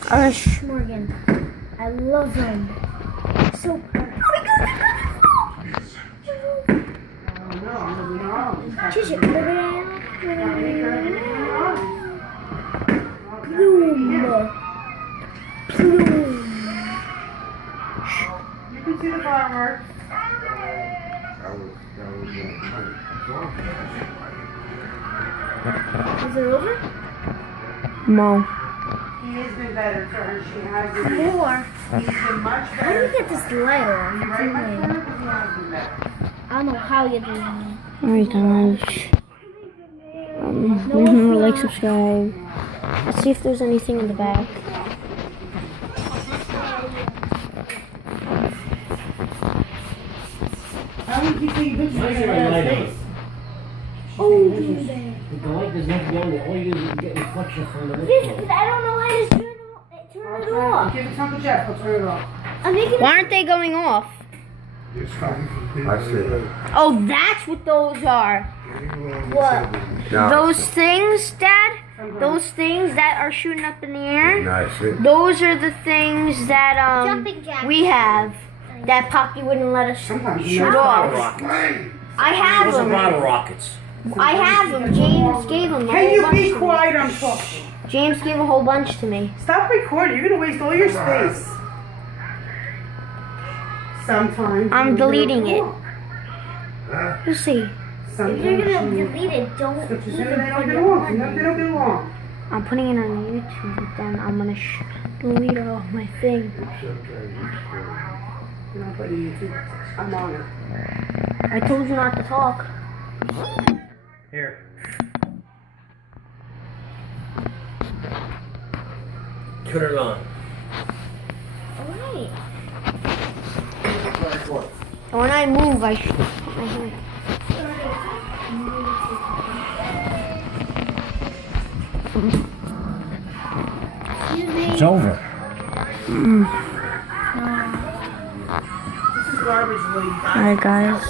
Fireworks! Morgan. I love them. So proud. Oh my god, Plume. Plume. You can see the fireworks. Is it over? No. He has been better to her. She has been. More. He's been much How do better. you get this light on? You right, my friend? He has been better. I don't know how you do that. Alright guys. Remember to like, subscribe. Let's see if there's anything in the back. How do you keep taking pictures of Nice your light on. face? Oh, dude. If the light does not go on, all you do is get reflection from the Yes, window. but I don't know how to turn it off. Give it to Uncle Jeff. I'll turn it off. I'm making Why aren't they going off? I see. Oh, that's what those are. what? Now, Those things, Dad? Those things that are shooting up in the air? now I see. Those are the things that Jumping jacks. we have that Poppy wouldn't let us Sometimes shoot off. I have Those are them. bottle rockets. I have them. James gave them. Can you be quiet? I'm talking. James gave a whole bunch to me. Stop recording. You're gonna waste all your space. Sometimes. I'm deleting it. You'll see. Sometimes. If you're gonna delete it, don't even They put don't it belong. on. They don't belong. I'm putting it on YouTube, but then I'm gonna delete it off my thing. You're not putting it YouTube. I'm on it. I told you not to talk. Here. Turn it on. Alright. When I move, I should put my hand. Excuse me. It's over. This is garbage, lady. Alright, guys.